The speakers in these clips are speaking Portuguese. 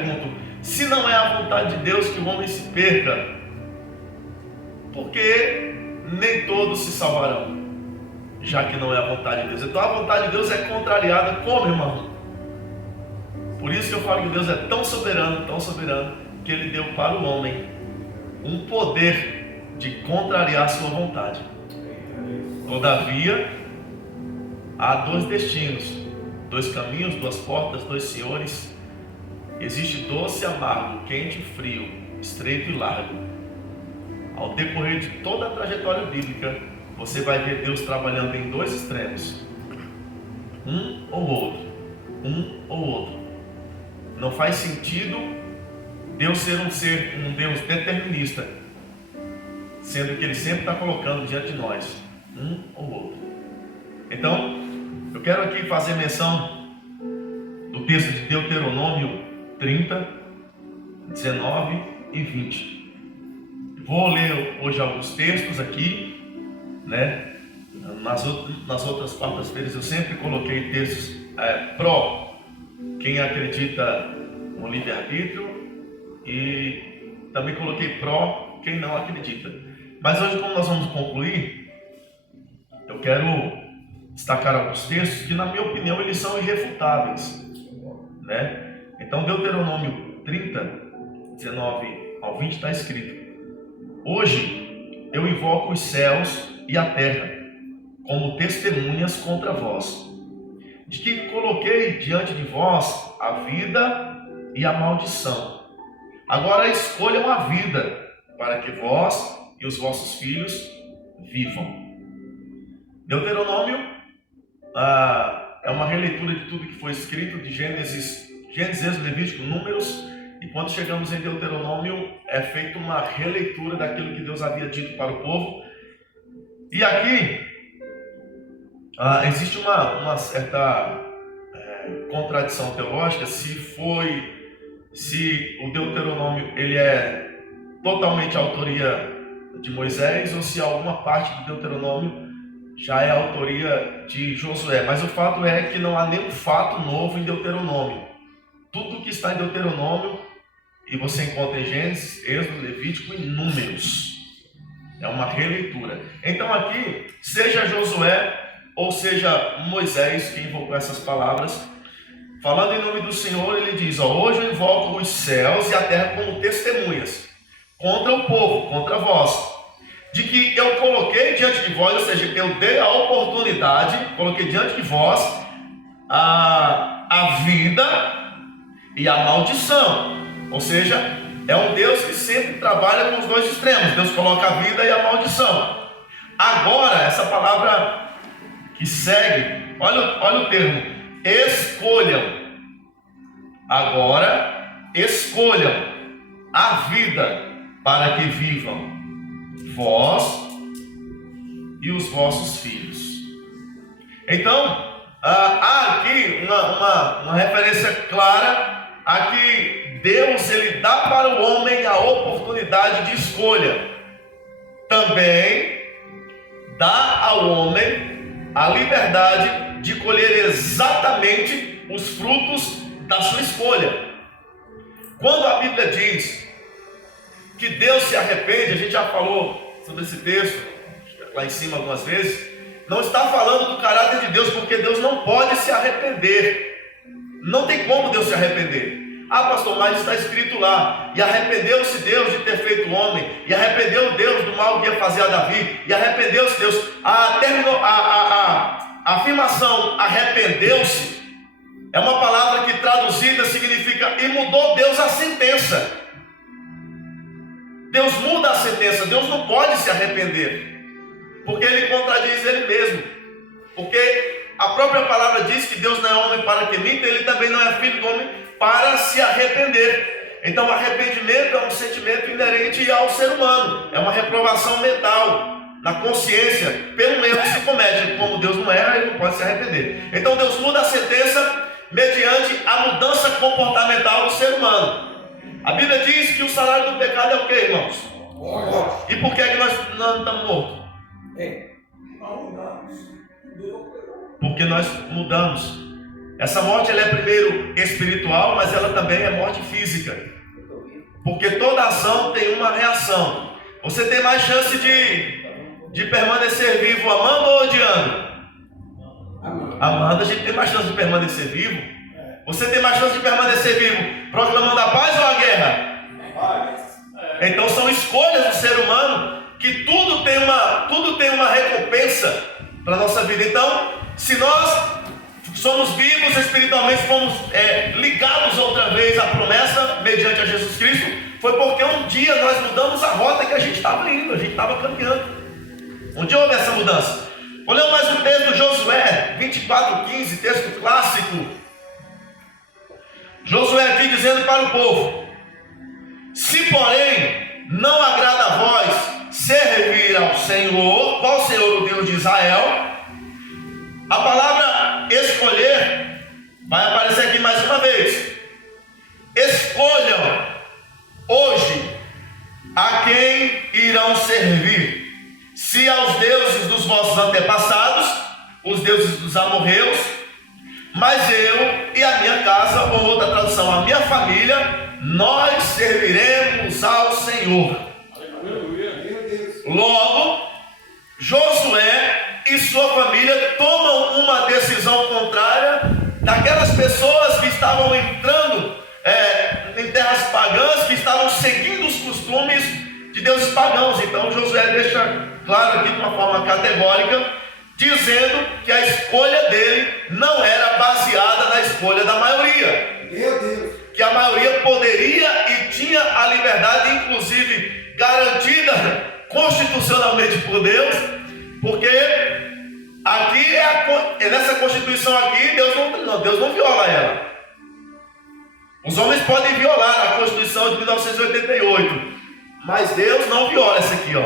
pergunto: se não é a vontade de Deus que o homem se perca, por que nem todos se salvarão? Já que não é a vontade de Deus. Então a vontade de Deus é contrariada como, irmão? Por isso que eu falo que Deus é tão soberano, que Ele deu para o homem um poder de contrariar a sua vontade. Todavia, há dois destinos, dois caminhos, duas portas, dois senhores. Existe doce e amargo, quente e frio, estreito e largo. Ao decorrer de toda a trajetória bíblica, você vai ver Deus trabalhando em dois extremos, um ou outro. Não faz sentido Deus ser um Deus determinista, sendo que Ele sempre está colocando diante de nós um ou outro. Então, eu quero aqui fazer menção do texto de Deuteronômio 30, 19 e 20. Vou ler hoje alguns textos aqui, né? Nas outras quartas-feiras eu sempre coloquei textos pró quem acredita no livre-arbítrio e também coloquei pró quem não acredita. Mas hoje, como nós vamos concluir, eu quero destacar alguns textos que, na minha opinião, eles são irrefutáveis, né? Então, Deuteronômio 30, 19 ao 20 está escrito: hoje eu invoco os céus e a terra como testemunhas contra vós, de que coloquei diante de vós a vida e a maldição. Agora escolham a vida, para que vós e os vossos filhos vivam. Deuteronômio é uma releitura de tudo que foi escrito, de Gênesis, Levítico, Números, e quando chegamos em Deuteronômio é feita uma releitura daquilo que Deus havia dito para o povo. E aqui existe uma certa contradição teológica, se o Deuteronômio ele é totalmente a autoria de Moisés, ou se alguma parte do Deuteronômio já é a autoria de Josué. Mas o fato é que não há nenhum fato novo em Deuteronômio. Tudo que está em Deuteronômio, e você encontra em Gênesis, Êxodo, Levítico e Números, é uma releitura. Então aqui, seja Josué ou seja Moisés que invocou essas palavras, falando em nome do Senhor, ele diz: hoje eu invoco os céus e a terra como testemunhas contra o povo, contra vós, de que eu coloquei diante de vós, ou seja, que eu dei a oportunidade, coloquei diante de vós a vida e a maldição. Ou seja, é um Deus que sempre trabalha com os dois extremos. Deus coloca a vida e a maldição. Agora, essa palavra que segue, olha o termo: escolham. Agora, escolham a vida para que vivam vós e os vossos filhos. Então, há aqui uma referência clara a que Deus ele dá para o homem a oportunidade de escolha. Também dá ao homem a liberdade de colher exatamente os frutos da sua escolha. Quando a Bíblia diz que Deus se arrepende, a gente já falou sobre esse texto lá em cima algumas vezes, não está falando do caráter de Deus, porque Deus não pode se arrepender. Não tem como Deus se arrepender. Pastor, mas está escrito lá: e arrependeu-se Deus de ter feito o homem, e arrependeu Deus do mal que ia fazer a Davi, e arrependeu-se Deus. A afirmação arrependeu-se é uma palavra que traduzida significa e mudou Deus a sentença. Deus muda a sentença. Deus não pode se arrepender, porque Ele contradiz Ele mesmo. Porque a própria palavra diz que Deus não é homem para que minta, Ele também não é filho do homem para se arrepender. Então arrependimento é um sentimento inerente ao ser humano. É uma reprovação mental, na consciência, pelo erro que se comete. Como Deus não erra, Ele não pode se arrepender. Então Deus muda a sentença mediante a mudança comportamental do ser humano. A Bíblia diz que o salário do pecado é o que, irmãos? E por que nós não estamos mortos? Porque nós mudamos. Essa morte ela é primeiro espiritual, mas ela também é morte física. Porque toda ação tem uma reação. Você tem mais chance de permanecer vivo amando ou odiando? Amando, a gente tem mais chance de permanecer vivo. Você tem mais chance de permanecer vivo proclamando a paz ou a guerra? Então são escolhas do ser humano, que tudo tem uma recompensa para a nossa vida. Então, se nós somos vivos espiritualmente, fomos ligados outra vez à promessa mediante a Jesus Cristo, foi porque um dia nós mudamos a rota que a gente estava indo, a gente estava caminhando. Um dia houve essa mudança. Olhando mais um texto, Josué 24:15, texto clássico. Josué aqui dizendo para o povo: se porém não agrada a vós servir ao Senhor, qual Senhor, o Deus de Israel. A palavra escolher vai aparecer aqui mais uma vez. Escolham hoje a quem irão servir. Se aos deuses dos vossos antepassados, os deuses dos amorreus, mas eu e a minha casa, ou outra tradução, a minha família, nós serviremos ao Senhor. Logo, Josué e sua família tomam uma decisão contrária daquelas pessoas que estavam entrando em terras pagãs, que estavam seguindo os costumes de deuses pagãos. Então Josué deixa claro aqui de uma forma categórica, dizendo que a escolha dele não era baseada na escolha da maioria. Meu Deus. Que a maioria poderia e tinha a liberdade, inclusive garantida constitucionalmente por Deus, porque aqui nessa Constituição aqui, Deus não viola ela. Os homens podem violar a Constituição de 1988, mas Deus não viola essa aqui, ó.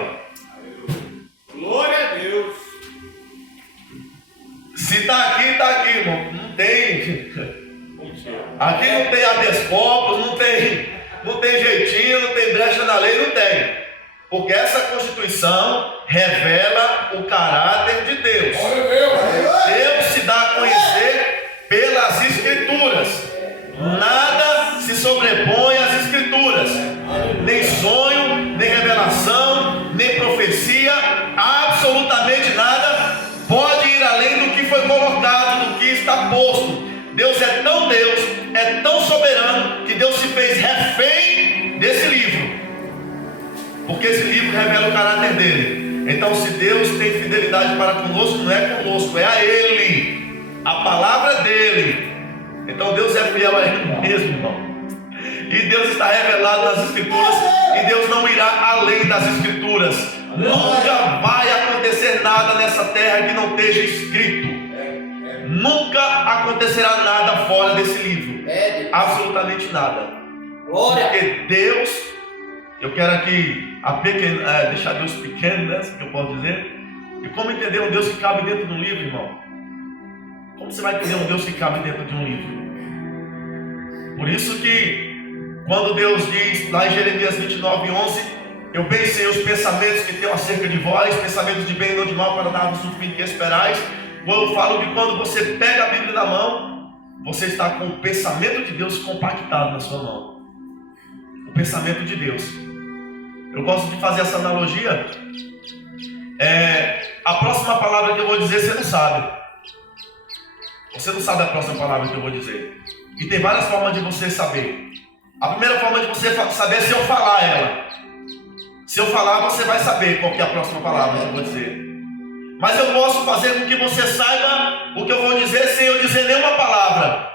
Glória a Deus. Se está aqui, irmão. Não tem. Aqui não tem habeas corpus, não tem jeitinho, não tem brecha na lei, não tem. Porque essa Constituição revela o caráter de Deus. Deus se dá a conhecer pelas Escrituras. Nada se sobrepõe às Escrituras. Nem sonho, nem revelação, nem profecia, absolutamente nada pode ir além do que foi colocado, do que está posto. Deus é tão soberano, que Deus se fez refém desse livro. Porque esse livro revela o caráter dele. Então, se Deus tem fidelidade para conosco, não é conosco, é a Ele, a palavra dele. Então Deus é fiel a Ele mesmo, irmão. E Deus está revelado nas Escrituras, e Deus não irá além das Escrituras. Nunca vai acontecer nada nessa terra que não esteja escrito. Nunca acontecerá nada fora desse livro. Absolutamente nada. Porque Deus, eu quero aqui deixar Deus pequeno, né, que eu posso dizer. E como entender um Deus que cabe dentro de um livro, irmão? Como você vai entender um Deus que cabe dentro de um livro? Por isso que quando Deus diz lá em Jeremias 29:11, eu bem sei os pensamentos que tenho acerca de vós, pensamentos de bem e não de mal, para dar-vos o fim que esperais. Eu falo que quando você pega a Bíblia na mão, você está com o pensamento de Deus compactado na sua mão. O pensamento de Deus. Eu gosto de fazer essa analogia. A próxima palavra que eu vou dizer, você não sabe. Você não sabe a próxima palavra que eu vou dizer. E tem várias formas de você saber. A primeira forma de você saber é se eu falar ela. Se eu falar, você vai saber qual que é a próxima palavra que eu vou dizer. Mas eu posso fazer com que você saiba o que eu vou dizer sem eu dizer nenhuma palavra.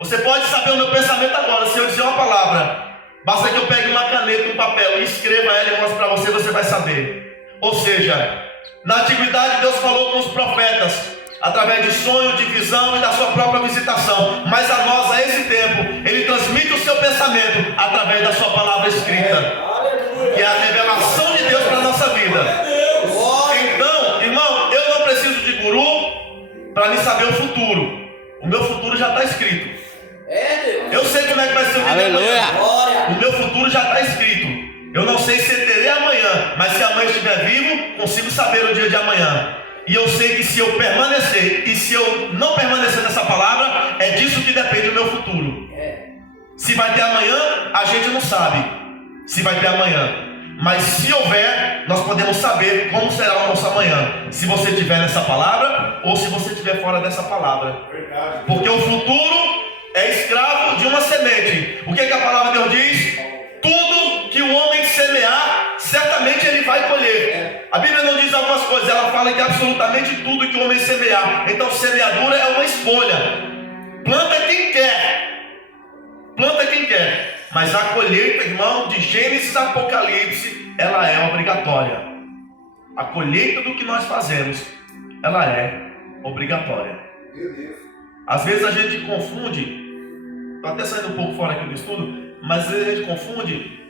Você pode saber o meu pensamento agora, se eu dizer uma palavra. Basta que eu pegue uma caneta, um papel e escreva ela e mostre para você, você vai saber. Ou seja, na antiguidade Deus falou com os profetas através de sonho, de visão e da sua própria visitação. Mas a nós, a esse tempo, Ele transmite o seu pensamento através da sua palavra escrita, que é a revelação de Deus para a nossa vida. Então, irmão, eu não preciso de guru para me saber o futuro. O meu futuro já está escrito. Eu sei como é que vai ser o dia de amanhã. O meu futuro já está escrito. Eu não sei se terei amanhã, mas se amanhã estiver vivo, consigo saber o dia de amanhã. E eu sei que se eu permanecer e se eu não permanecer nessa palavra, é disso que depende o meu futuro. Se vai ter amanhã, a gente não sabe se vai ter amanhã. Mas se houver, nós podemos saber como será o nosso amanhã. Se você estiver nessa palavra ou se você estiver fora dessa palavra. Porque o futuro é escravo de uma semente. O que a palavra de Deus diz? Tudo que o homem semear, certamente ele vai colher. A Bíblia não diz algumas coisas, ela fala que absolutamente tudo que o homem semear. Então semeadura é uma escolha. Planta quem quer. Planta quem quer. Mas a colheita, irmão, de Gênesis a Apocalipse, ela é obrigatória. A colheita do que nós fazemos, ela é obrigatória. Meu Deus. Às vezes a gente confunde, estou até saindo um pouco fora aqui do estudo, mas às vezes a gente confunde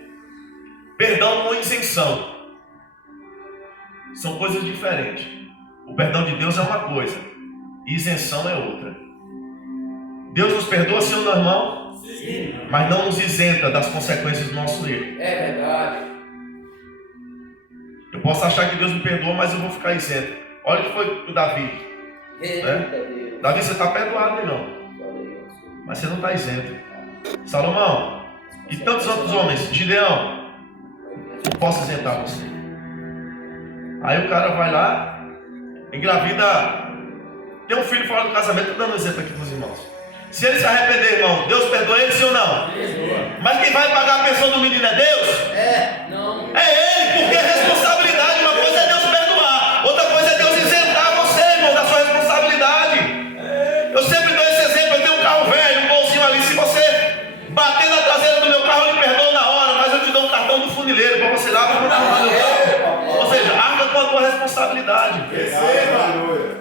perdão com isenção. São coisas diferentes. O perdão de Deus é uma coisa, isenção é outra. Deus nos perdoa, sim ou não, irmão? Sim. Mas não nos isenta das consequências do nosso erro. É verdade. Eu posso achar que Deus me perdoa, mas eu vou ficar isento. Olha o que foi o Davi. Davi, você está perdoado, irmão, mas você não está isento. Salomão e tantos outros homens. Gideão, não posso isentar você. Aí o cara vai lá, engravida, tem um filho fora do casamento. Estou dando um exemplo aqui para os irmãos. Se ele se arrepender, irmão, Deus perdoa ele, sim ou não? Mas quem vai pagar a pensão do menino é Deus? Não. É ele, porque a responsabilidade, uma coisa é Deus perdoar, outra coisa é Deus isentar você, irmão, da sua responsabilidade. Eu sempre dou esse exemplo. Eu tenho um carro velho, um bolsinho ali. Se você bater na traseira do meu carro, eu lhe perdoo na hora, mas eu te dou um cartão do funileiro para você lá para transformar meu carro. Ou seja, arca com a tua responsabilidade.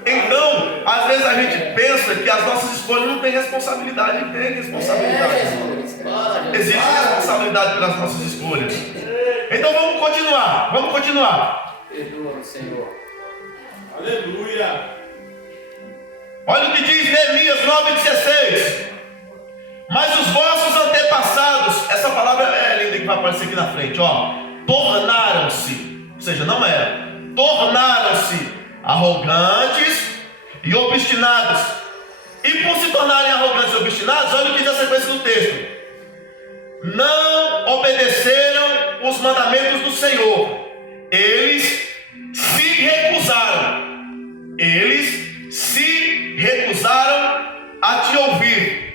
Então, às vezes a gente pensa que as nossas escolhas não têm responsabilidade. E tem responsabilidade. Existe responsabilidade pelas nossas escolhas. Então vamos continuar. Perdoa, Senhor. Aleluia. Olha o que diz Neemias 9,16. Mas os vossos antepassados, essa palavra é linda que vai aparecer aqui na frente, ó. Tornaram-se, ou seja, não era, tornaram-se arrogantes e obstinados. E por se tornarem arrogantes e obstinados, olha o que diz a sequência do texto: não obedeceram os mandamentos do Senhor. Eles se recusaram a te ouvir.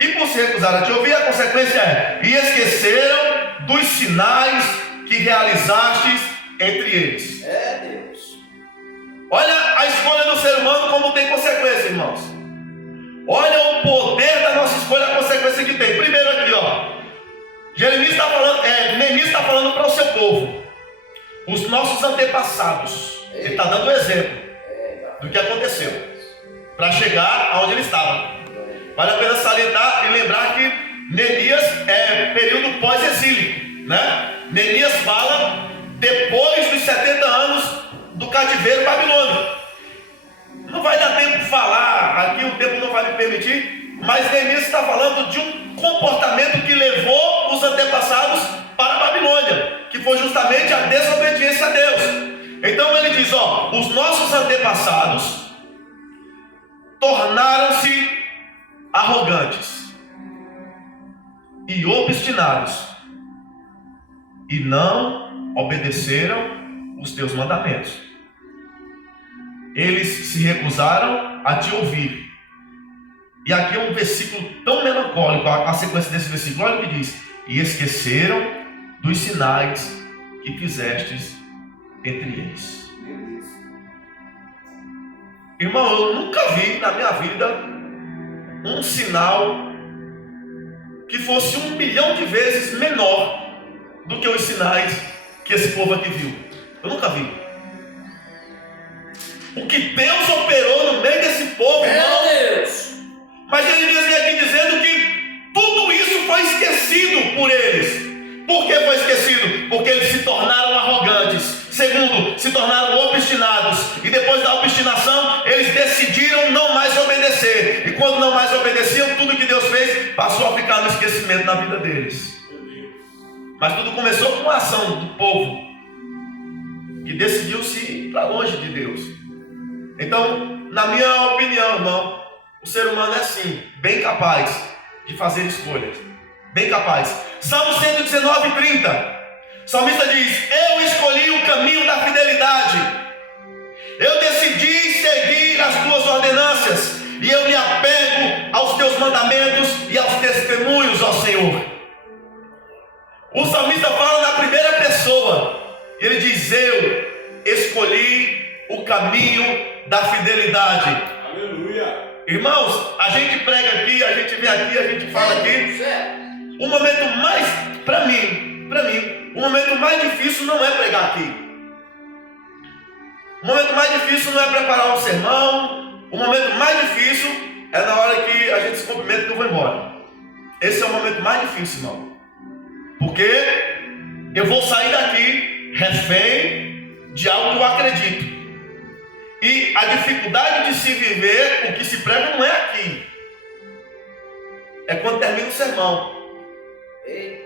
E por se recusar a te ouvir, a consequência é: e esqueceram dos sinais que realizastes entre eles. Deus. Olha a escolha do ser humano como tem consequência, irmãos. Olha o poder da nossa escolha, a consequência que tem. Primeiro aqui, ó, Neemias está falando para o seu povo, os nossos antepassados. Ele está dando um exemplo do que aconteceu para chegar aonde ele estava. Vale a pena salientar e lembrar que Neemias é período pós-exílio, né? Neemias fala depois dos 70 anos do cativeiro babilônico. Não vai dar tempo de falar, aqui o tempo não vai me permitir, mas Neemias está falando de um comportamento que levou os antepassados para a Babilônia, que foi justamente a desobediência a Deus. Então ele diz, ó, os nossos antepassados tornaram-se arrogantes e obstinados e não obedeceram os teus mandamentos. Eles se recusaram a te ouvir. E aqui é um versículo tão melancólico, a sequência desse versículo, olha o que diz: e esqueceram dos sinais que fizestes entre eles. Irmão, eu nunca vi na minha vida um sinal que fosse 1 milhão de vezes menor do que os sinais que esse povo aqui viu. Eu nunca vi. O que Deus operou no meio desse povo, irmão. Deus. Mas ele vem aqui dizendo que tudo isso foi esquecido por eles. Por que foi esquecido? Porque eles se tornaram arrogantes. Segundo, se tornaram obstinados. E depois da obstinação, eles decidiram não mais obedecer. E quando não mais obedeciam, tudo que Deus fez passou a ficar no esquecimento na vida deles. Mas tudo começou com a ação do povo, que decidiu se ir para longe de Deus. Então, na minha opinião, irmão, o ser humano é assim, bem capaz de fazer escolhas. Bem capaz. Salmo 119:30. O salmista diz: eu escolhi o caminho da fidelidade. Eu decidi seguir as tuas ordenâncias. E eu me apego aos teus mandamentos e aos testemunhos, ó Senhor. O salmista fala na primeira pessoa. Ele diz: eu escolhi o caminho da fidelidade. Aleluia. Irmãos, a gente prega aqui, a gente vem aqui, a gente fala aqui. O momento mais, para mim, o momento mais difícil não é pregar aqui. O momento mais difícil não é preparar um sermão. O momento mais difícil é na hora que a gente se cumprimenta e eu vou embora. Esse é o momento mais difícil, irmão. Porque eu vou sair daqui refém de algo que eu acredito. E a dificuldade de se viver, o que se prega não é aqui. É quando termina o sermão.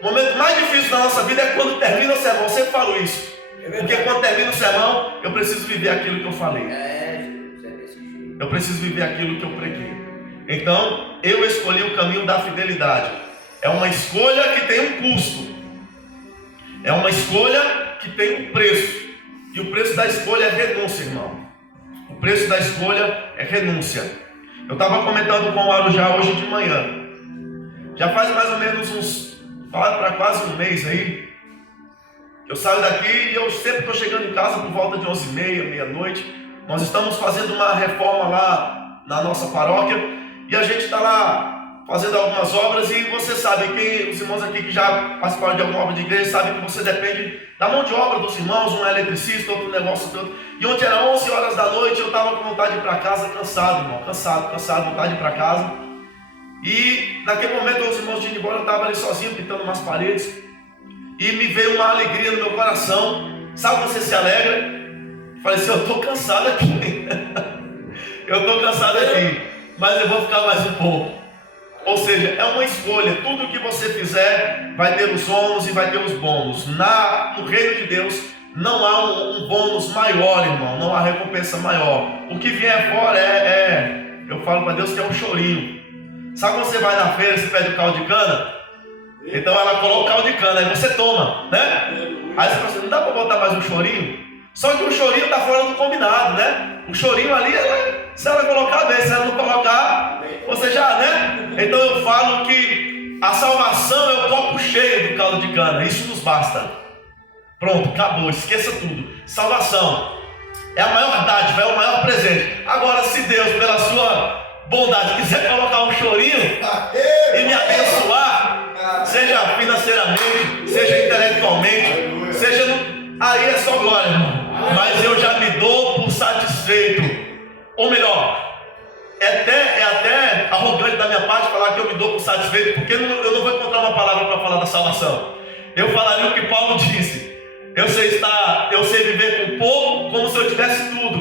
O momento mais difícil da nossa vida é quando termina o sermão. Eu sempre falo isso. Porque quando termina o sermão, eu preciso viver aquilo que eu falei. Eu preciso viver aquilo que eu preguei. Então, eu escolhi o caminho da fidelidade. É uma escolha que tem um custo. É uma escolha que tem um preço. E o preço da escolha é renúncia, irmão. O preço da escolha é renúncia. Eu estava comentando com o Arujá hoje de manhã. Já faz mais ou menos para quase um mês aí. Eu saio daqui e eu sempre estou chegando em casa por volta de 11h30, meia-noite. Nós estamos fazendo uma reforma lá na nossa paróquia e a gente está lá fazendo algumas obras. E você sabe, os irmãos aqui que já participaram de alguma obra de igreja sabem que você depende da mão de obra dos irmãos, um é eletricista, outro negócio todo. E ontem era 11 horas da noite, eu estava com vontade de ir para casa, cansado, irmão, cansado, vontade de ir para casa. E naquele momento os irmãos tinham ido embora, eu estava ali sozinho pintando umas paredes e me veio uma alegria no meu coração. Sabe quando você se alegra? Falei assim: eu estou cansado aqui. Eu estou cansado aqui, mas eu vou ficar mais um pouco. Ou seja, é uma escolha. Tudo que você fizer vai ter os ônus e vai ter os bônus. No reino de Deus não há um bônus maior, irmão. Não há recompensa maior. O que vier fora eu falo para Deus que é um chorinho. Sabe quando você vai na feira e você pede o caldo de cana? Então ela coloca o caldo de cana, aí você toma, né? Aí você fala assim: não dá para botar mais um chorinho? Só que o chorinho está fora do combinado, né? O chorinho ali, se ela colocar bem, se ela não colocar, você já, né? Então eu falo que a salvação é o copo cheio do caldo de cana. Isso nos basta. Pronto, acabou, esqueça tudo. Salvação é a maior dádiva, é o maior presente. Agora, se Deus, pela sua bondade, quiser colocar um chorinho e me abençoar, seja financeiramente, seja intelectualmente, seja aí é só glória, irmão. Mas eu já me dou por satisfeito. Ou melhor, é até arrogante da minha parte falar que eu me dou por satisfeito, porque eu não vou encontrar uma palavra para falar da salvação. Eu falaria o que Paulo disse: eu sei viver com pouco como se eu tivesse tudo,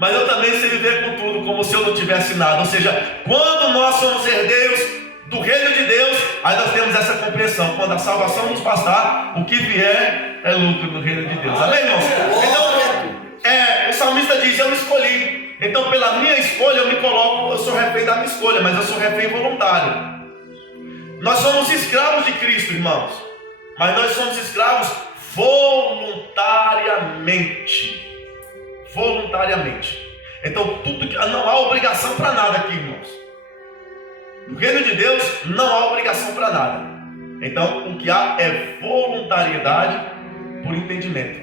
mas eu também sei viver com tudo como se eu não tivesse nada. Ou seja, quando nós somos herdeiros do reino de Deus, aí nós temos essa compreensão: quando a salvação nos bastar, o que vier é lucro no reino de Deus. Amém, irmãos? Então, o salmista diz: eu escolhi. Então, pela minha escolha, eu sou refém da minha escolha, mas eu sou refém voluntário. Nós somos escravos de Cristo, irmãos, mas nós somos escravos voluntariamente. Voluntariamente. Então, não há obrigação para nada aqui, irmãos. No reino de Deus não há obrigação para nada. Então, o que há é voluntariedade por entendimento,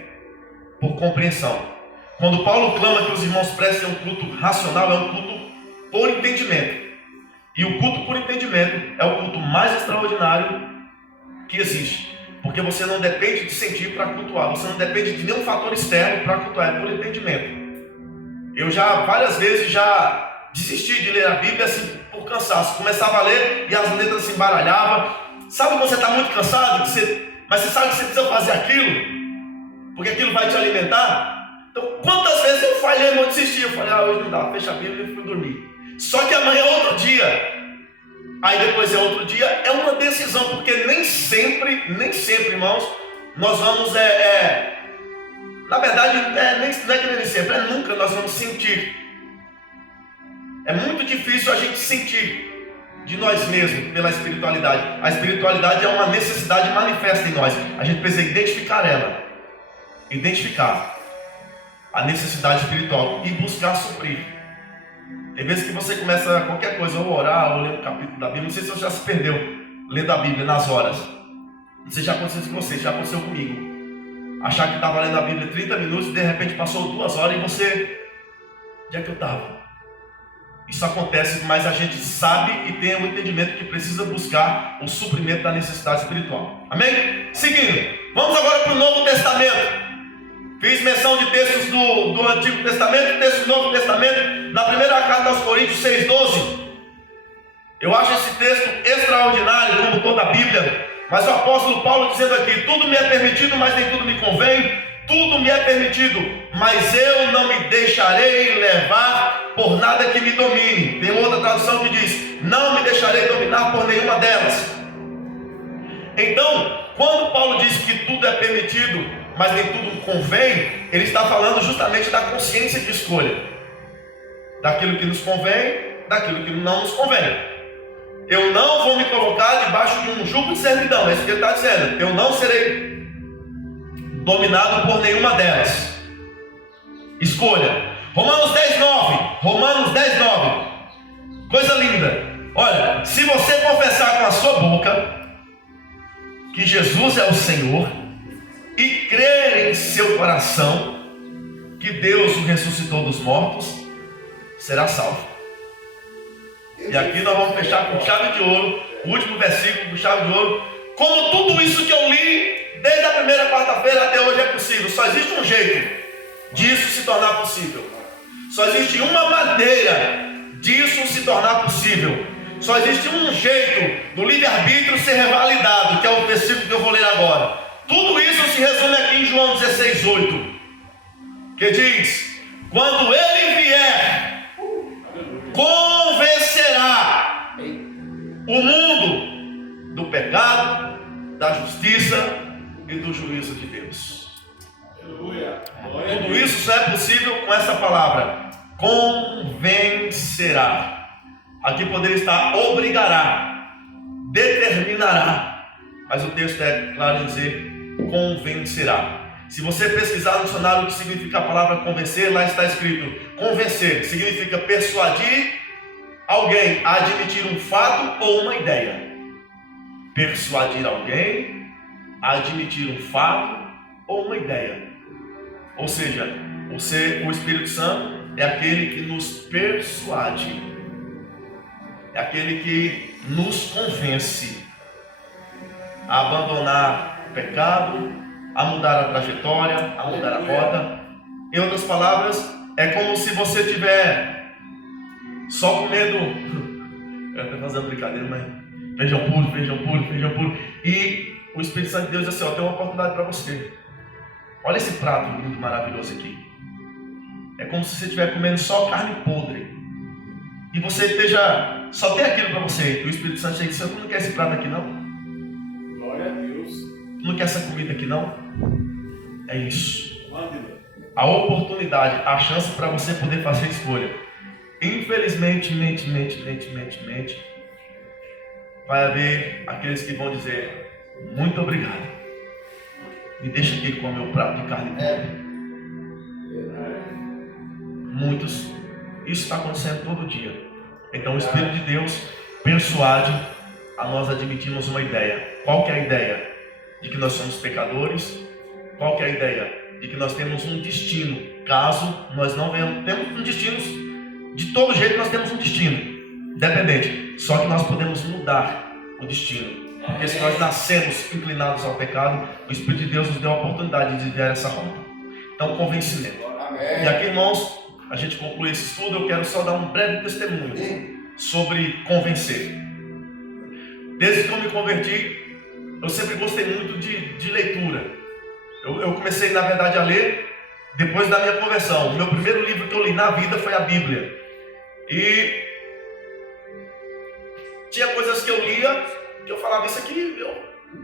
por compreensão. Quando Paulo clama que os irmãos prestem um culto racional, é um culto por entendimento. E o culto por entendimento é o culto mais extraordinário que existe. Porque você não depende de sentir para cultuar, você não depende de nenhum fator externo para cultuar, é por entendimento. Eu várias vezes desisti de ler a Bíblia assim, por cansaço. Começava a ler e as letras se embaralhavam. Sabe quando você está muito cansado, mas você sabe que você precisa fazer aquilo, porque aquilo vai te alimentar? Então, quantas vezes eu falhei, eu desisti. Eu falei: hoje não dá, fecha a Bíblia e fui dormir. Só que amanhã é outro dia. Aí depois é outro dia. É uma decisão, porque nem sempre, irmãos, nós vamos, na verdade, não é que nem sempre, nunca nós vamos sentir É muito difícil a gente sentir de nós mesmos pela espiritualidade. A espiritualidade é uma necessidade manifesta em nós. A gente precisa identificar ela. Identificar a necessidade espiritual e buscar suprir. Tem vezes que você começa qualquer coisa, ou orar, ou ler um capítulo da Bíblia. Não sei se você já se perdeu lendo a Bíblia nas horas. Não sei se já aconteceu com você, já aconteceu comigo. Achar que estava lendo a Bíblia 30 minutos e de repente passou 2 horas e você... Onde é que eu estava? Isso acontece, mas a gente sabe e tem um entendimento que precisa buscar o suprimento da necessidade espiritual. Amém? Seguindo, vamos agora para o Novo Testamento. Fiz menção de textos do Antigo Testamento, textos do Novo Testamento. Na primeira carta aos Coríntios 6,12. Eu acho esse texto extraordinário, como toda a Bíblia. Mas o apóstolo Paulo dizendo aqui: tudo me é permitido, mas nem tudo me convém. Tudo me é permitido, mas eu não me deixarei levar por nada que me domine. Tem outra tradução que diz: não me deixarei dominar por nenhuma delas. Então, quando Paulo diz que tudo é permitido, mas nem tudo convém, ele está falando justamente da consciência de escolha. Daquilo que nos convém, daquilo que não nos convém. Eu não vou me colocar debaixo de um jugo de servidão. É isso que ele está dizendo. Eu não serei dominado por nenhuma delas. Escolha. Romanos 10:9. Romanos 10:9. Coisa linda. Olha, se você confessar com a sua boca que Jesus é o Senhor e crer em seu coração que Deus o ressuscitou dos mortos, será salvo. E aqui nós vamos fechar com chave de ouro, o último versículo com chave de ouro. Como tudo isso que eu li desde a primeira quarta-feira até hoje é possível. Só existe um jeito disso se tornar possível. Só existe uma maneira disso se tornar possível. Só existe um jeito do livre-arbítrio ser revalidado, que é o versículo que eu vou ler agora. Tudo isso se resume aqui em João 16:8, que diz: quando ele vier, convencerá o mundo do pecado, da justiça e do juízo de Deus. Aleluia. Tudo isso só é possível com essa palavra: convencerá. Aqui poderia estar obrigará, determinará, mas o texto é claro em dizer convencerá. Se você pesquisar no dicionário o que significa a palavra convencer, lá está escrito: convencer significa persuadir alguém a admitir um fato ou uma ideia. Persuadir alguém a admitir um fato ou uma ideia. Ou seja, o Espírito Santo é aquele que nos persuade, é aquele que nos convence a abandonar o pecado, a mudar a trajetória, a mudar a rota. Em outras palavras, é como se você tiver só comendo, eu estou fazendo brincadeira, mas feijão puro, feijão puro, feijão puro, e o Espírito Santo de Deus diz assim: ó, tem uma oportunidade para você. Olha esse prato muito maravilhoso aqui. É como se você estiver comendo só carne podre e você esteja, só tem aquilo para você. E o Espírito Santo chega e diz: tu não quer esse prato aqui não? Glória a Deus. Tu não quer essa comida aqui não? É isso. A oportunidade, a chance para você poder fazer escolha. Infelizmente, vai haver aqueles que vão dizer: muito obrigado, me deixa aqui com o meu prato de carne podre. Muitos, isso está acontecendo todo dia. Então o Espírito de Deus persuade a nós admitirmos uma ideia. Qual que é a ideia? De que nós somos pecadores. Qual que é a ideia? De que nós temos um destino. Caso nós não temos um destino, de todo jeito nós temos um destino independente. Só que nós podemos mudar o destino. Porque se nós nascemos inclinados ao pecado, o Espírito de Deus nos deu a oportunidade de desviar essa rota. Então, convencimento. E aqui, irmãos, a gente conclui esse estudo. Eu quero só dar um breve testemunho sobre convencer. Desde que eu me converti, eu sempre gostei muito de leitura. Eu comecei, na verdade, a ler depois da minha conversão. O meu primeiro livro que eu li na vida foi a Bíblia. E tinha coisas que eu lia que eu falava: isso aqui,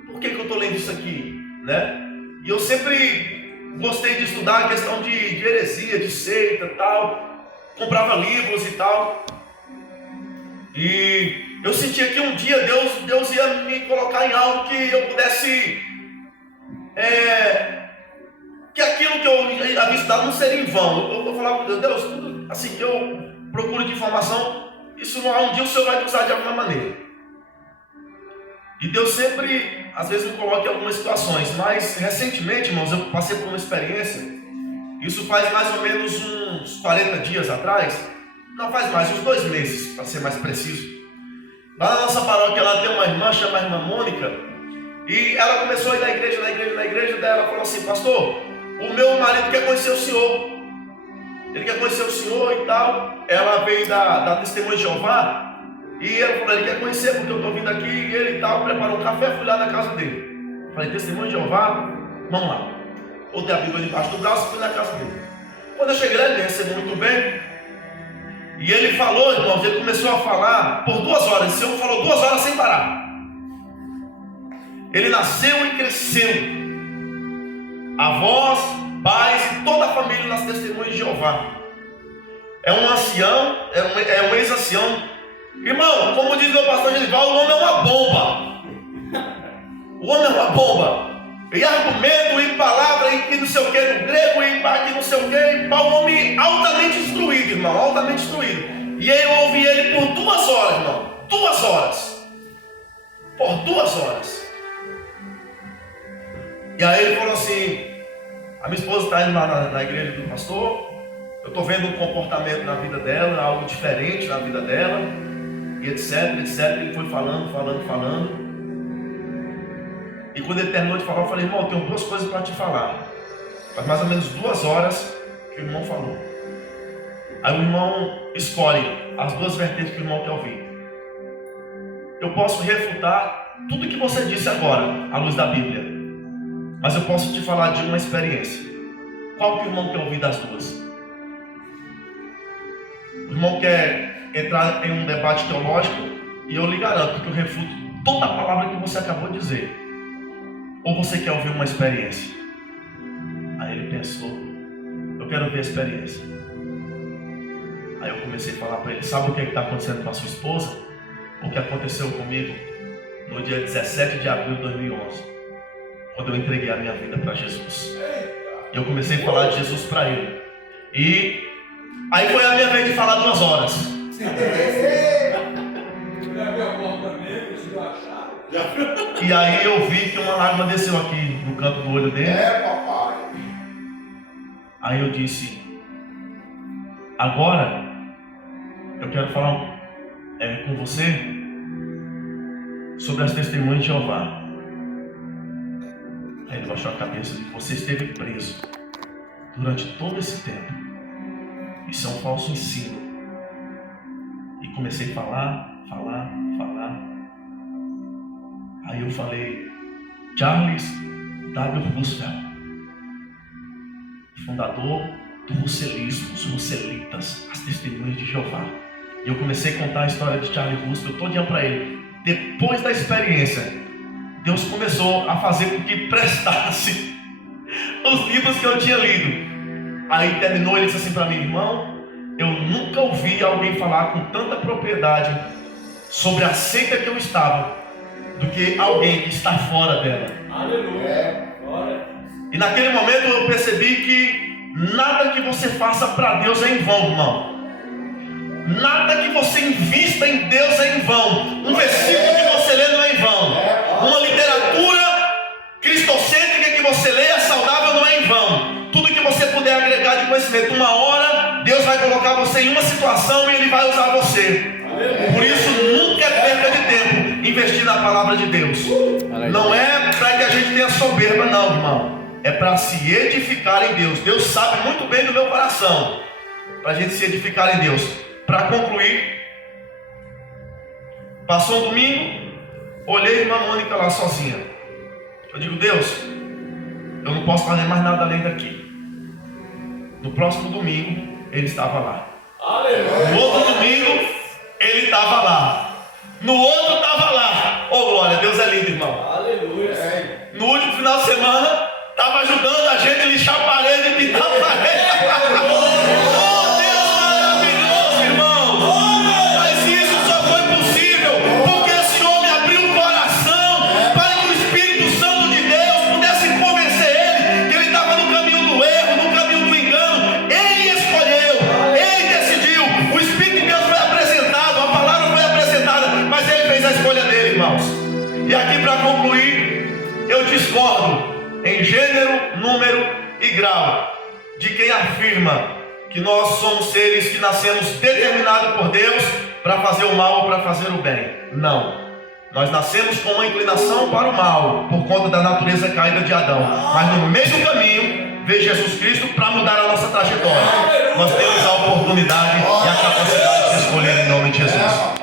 por que eu estou lendo isso aqui? Né? E eu sempre gostei de estudar a questão de heresia, de seita e tal. Comprava livros e tal. E eu sentia que um dia Deus ia me colocar em algo que eu pudesse, que aquilo que eu havia estudado não seria em vão. Eu falava com Deus, tudo assim que eu procuro de informação, isso não há um dia o Senhor vai me usar de alguma maneira. E Deus sempre, às vezes, me coloca em algumas situações, mas recentemente, irmãos, eu passei por uma experiência, isso faz mais ou menos uns 40 dias atrás, não faz mais, uns 2 meses, para ser mais preciso. Lá na nossa paróquia, lá tem uma irmã, chama a irmã Mônica, e ela começou a ir na igreja, daí ela falou assim: pastor, o meu marido quer conhecer o senhor, ele quer conhecer o senhor e tal. Ela veio da Testemunha de Jeová, e ela falou: ele quer conhecer porque eu estou vindo aqui, e ele e tal, preparou um café, fui lá na casa dele. Falei: Testemunha de Jeová, vamos lá. Botei a Bíblia debaixo do braço e fui na casa dele. Quando eu cheguei lá, ele me recebeu muito bem. E ele falou, irmãos, ele começou a falar por 2 horas. Esse homem falou 2 horas sem parar. Ele nasceu e cresceu. Avós, pais e toda a família nas Testemunhas de Jeová. É um ancião, é um ex-ancião. Irmão, como diz meu pastor Genival, o homem é uma bomba. O homem é uma bomba. E argumento, e palavra, e que não sei o que no grego, e para que não sei o que, e para um homem altamente instruído, irmão, altamente instruído. E aí eu ouvi ele por 2 horas, irmão, 2 horas. Por 2 horas. E aí ele falou assim: a minha esposa está indo lá na igreja do pastor, eu estou vendo um comportamento na vida dela, algo diferente na vida dela, e etc, etc. Ele foi falando. E quando ele terminou de falar, eu falei: irmão, eu tenho 2 coisas para te falar. Faz mais ou menos 2 horas que o irmão falou. Aí o irmão escolhe as 2 vertentes que o irmão quer ouvir. Eu posso refutar tudo que você disse agora, à luz da Bíblia, mas eu posso te falar de uma experiência. Qual que o irmão quer ouvir das 2? O irmão quer entrar em um debate teológico, e eu lhe garanto que eu refuto toda a palavra que você acabou de dizer. Ou você quer ouvir uma experiência? Aí ele pensou: eu quero ouvir a experiência. Aí eu comecei a falar para ele: sabe o que está acontecendo com a sua esposa? O que aconteceu comigo no dia 17 de abril de 2011, quando eu entreguei a minha vida para Jesus. E eu comecei a falar de Jesus para ele. E aí foi a minha vez de falar 2 horas. E aí eu vi que uma lágrima desceu aqui no canto do olho dele. Papai. Aí eu disse: agora eu quero falar com você sobre as Testemunhas de Jeová. Aí ele baixou a cabeça e disse: você esteve preso durante todo esse tempo. Isso é um falso ensino. E comecei a falar. Aí eu falei: Charles W. Roosevelt, fundador do russelismo, os russelitas, as Testemunhas de Jeová. E eu comecei a contar a história de Charles Roosevelt todinha para ele. Depois da experiência, Deus começou a fazer com que prestasse os livros que eu tinha lido. Aí terminou, ele disse assim para mim: irmão, eu nunca ouvi alguém falar com tanta propriedade sobre a seita que eu estava do que alguém que está fora dela. Aleluia. Glória. E naquele momento eu percebi que nada que você faça para Deus é em vão, irmão. Nada que você invista em Deus é em vão. Um versículo que você lê não é em vão. Uma literatura cristocêntrica que você lê é saudável, não é em vão. Tudo que você puder agregar de conhecimento, uma hora Deus vai colocar você em uma situação e Ele vai usar você. Por isso nunca é perda de tempo investir na palavra de Deus. Não é para que a gente tenha soberba, não, irmão. É para se edificar em Deus. Deus sabe muito bem do meu coração, para a gente se edificar em Deus. Para concluir, passou um domingo, olhei a irmã Mônica lá sozinha. Eu digo: Deus, eu não posso fazer mais nada além daqui. No próximo domingo, ele estava lá. Aleluia. No outro domingo, ele estava lá. No outro estava lá. Oh glória, Deus é lindo, irmão. Aleluia. No último final de semana, estava ajudando a gente a lixar a parede e pintar a parede. Oh Deus maravilhoso, irmão. Mas isso só foi concluir, eu discordo em gênero, número e grau de quem afirma que nós somos seres que nascemos determinados por Deus para fazer o mal ou para fazer o bem. Não. Nós nascemos com uma inclinação para o mal por conta da natureza caída de Adão. Mas no meio do caminho veio Jesus Cristo para mudar a nossa trajetória. Nós temos a oportunidade e a capacidade de escolher em nome de Jesus.